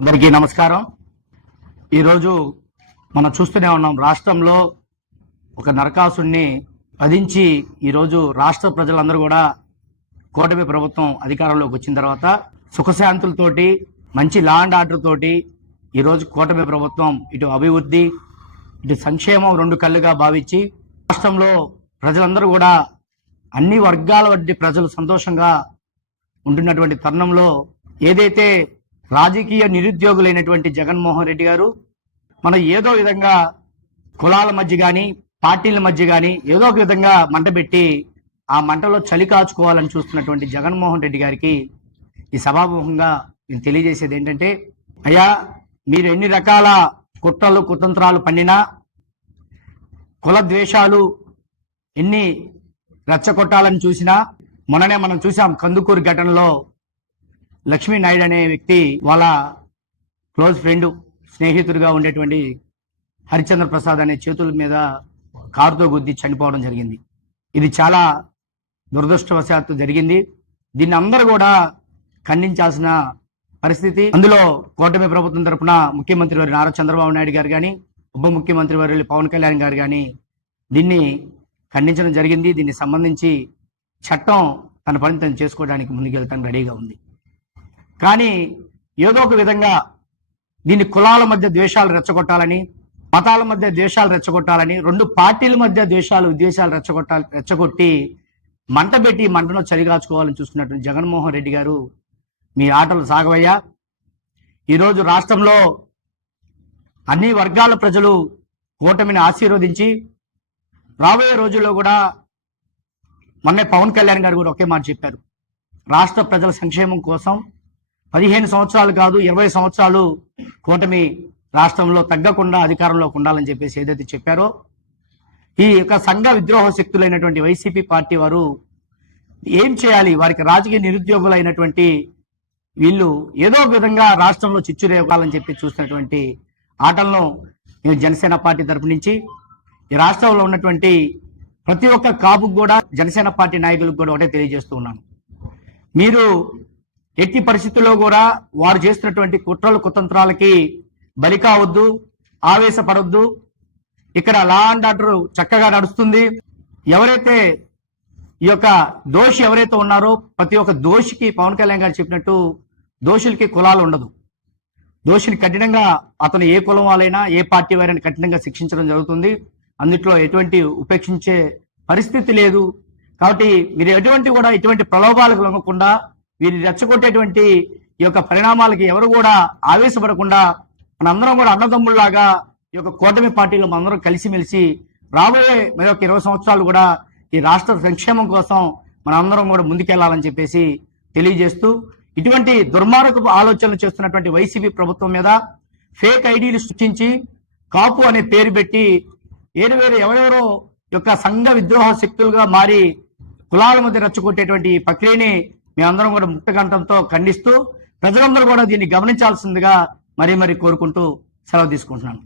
అందరికీ నమస్కారం. ఈరోజు మనం చూస్తూనే ఉన్నాం రాష్ట్రంలో ఒక నరకాసుడిని వధించి ఈరోజు రాష్ట్ర ప్రజలందరూ కూడా కూటమి ప్రభుత్వం అధికారంలోకి వచ్చిన తర్వాత సుఖశాంతులతోటి మంచి లా అండ్ ఆర్డర్ తోటి ఈరోజు కూటమి ప్రభుత్వం ఇటు అభివృద్ధి ఇటు సంక్షేమం రెండు కళ్ళుగా భావించి రాష్ట్రంలో ప్రజలందరూ కూడా అన్ని వర్గాల వంటి ప్రజలు సంతోషంగా ఉంటున్నటువంటి తరుణంలో ఏదైతే రాజకీయ నిరుద్యోగులైనటువంటి జగన్మోహన్ రెడ్డి గారు మనం ఏదో విధంగా కులాల మధ్య కానీ పార్టీల మధ్య కానీ ఏదో ఒక విధంగా మంట పెట్టి ఆ మంటలో చలి కాచుకోవాలని చూస్తున్నటువంటి జగన్మోహన్ రెడ్డి గారికి ఈ సభాముఖంగా నేను తెలియజేసేది ఏంటంటే అయ్యా మీరు ఎన్ని రకాల కుట్రలు కుతంత్రాలు పండినా కుల ద్వేషాలు ఎన్ని రెచ్చగొట్టాలని చూసినా మొన్ననే మనం చూసాం కందుకూరు ఘటనలో లక్ష్మీ నాయుడు అనే వ్యక్తి వాళ్ళ క్లోజ్ ఫ్రెండ్ స్నేహితుడిగా ఉండేటువంటి హరిచంద్ర ప్రసాద్ అనే చేతుల మీద కారుతో గుద్ది చనిపోవడం జరిగింది. ఇది చాలా దురదృష్టవశాత్తు జరిగింది. దీన్ని అందరూ కూడా ఖండించాల్సిన పరిస్థితి. అందులో కూటమి ప్రభుత్వం తరపున ముఖ్యమంత్రి వారి నారా చంద్రబాబు నాయుడు గారు కానీ ఉప ముఖ్యమంత్రి వారి పవన్ కళ్యాణ్ గారు కానీ దీన్ని ఖండించడం జరిగింది. దీనికి సంబంధించి చట్టం తన పని తను చేసుకోవడానికి ముందుకెళ్తాను రెడీగా ఉంది. కానీ ఏదో ఒక విధంగా దీన్ని కులాల మధ్య ద్వేషాలు రెచ్చగొట్టాలని మతాల మధ్య ద్వేషాలు రెచ్చగొట్టాలని రెండు పార్టీల మధ్య ద్వేషాలు ఉద్దేశాలు రెచ్చగొట్టాలి రెచ్చగొట్టి మంట పెట్టి మంటను చలిగాచుకోవాలని చూస్తున్నట్టు జగన్మోహన్ రెడ్డి గారు మీ ఆటలు సాగవయ్యా. ఈరోజు రాష్ట్రంలో అన్ని వర్గాల ప్రజలు కూటమిని ఆశీర్వదించి రాబోయే రోజుల్లో కూడా మొన్నే పవన్ కళ్యాణ్ గారు కూడా ఒకే మాట చెప్పారు. రాష్ట్ర ప్రజల సంక్షేమం కోసం పదిహేను సంవత్సరాలు కాదు ఇరవై సంవత్సరాలు కూటమి రాష్ట్రంలో తగ్గకుండా అధికారంలోకి ఉండాలని చెప్పేసి ఏదైతే చెప్పారో ఈ యొక్క సంఘ విద్రోహ శక్తులైనటువంటి వైసీపీ పార్టీ వారు ఏం చేయాలి? వారికి రాజకీయ నిరుద్యోగులైనటువంటి వీళ్ళు ఏదో విధంగా రాష్ట్రంలో చిచ్చురేగాలని చెప్పి చూసినటువంటి ఆటలను నేను జనసేన పార్టీ తరపు నుంచి ఈ రాష్ట్రంలో ఉన్నటువంటి ప్రతి ఒక్క కాపుకు కూడా జనసేన పార్టీ నాయకులకు కూడా ఒకటే తెలియజేస్తూ ఉన్నాను. మీరు ఎట్టి పరిస్థితుల్లో కూడా వారు చేస్తున్నటువంటి కుట్రలు కుతంత్రాలకి బలి కావద్దు ఆవేశపడొద్దు. ఇక్కడ లా అండ్ ఆర్డర్ చక్కగా నడుస్తుంది. ఎవరైతే ఈ యొక్క దోషి ఎవరైతే ఉన్నారో ప్రతి ఒక్క దోషికి పవన్ కళ్యాణ్ గారు చెప్పినట్టు దోషులకి కులాలు ఉండదు. దోషిని కఠినంగా అతను ఏ కులం వాళ్ళైనా ఏ పార్టీ వారైనా కఠినంగా శిక్షించడం జరుగుతుంది. అందుట్లో ఎటువంటి ఉపేక్షించే పరిస్థితి లేదు. కాబట్టి మీరు ఎటువంటి కూడా ఎటువంటి ప్రలోభాలకు లొంగకుండా వీరి రెచ్చగొట్టేటువంటి ఈ యొక్క పరిణామాలకి ఎవరు కూడా ఆవేశపడకుండా మనందరం కూడా అన్నదమ్ముల్లాగా ఈ యొక్క కూటమి పార్టీలో మనందరం కలిసిమెలిసి రాబోయే మరి యొక్క ఇరవై సంవత్సరాలు కూడా ఈ రాష్ట్ర సంక్షేమం కోసం మనందరం కూడా ముందుకెళ్ళాలని చెప్పేసి తెలియజేస్తూ ఇటువంటి దుర్మార్గపు ఆలోచనలు చేస్తున్నటువంటి వైసీపీ ప్రభుత్వం మీద ఫేక్ ఐడీలు సృష్టించి కాపు అనే పేరు పెట్టి ఏడు వేరు ఎవరెవరో యొక్క సంఘ విద్రోహ శక్తులుగా మారి కులాల మధ్య రెచ్చగొట్టేటువంటి ప్రక్రియని మేమందరం కూడా ముక్తకంఠంతో ఖండిస్తూ ప్రజలందరూ కూడా దీన్ని గమనించాల్సిందిగా మరీ మరీ కోరుకుంటూ సెలవు తీసుకుంటున్నాను.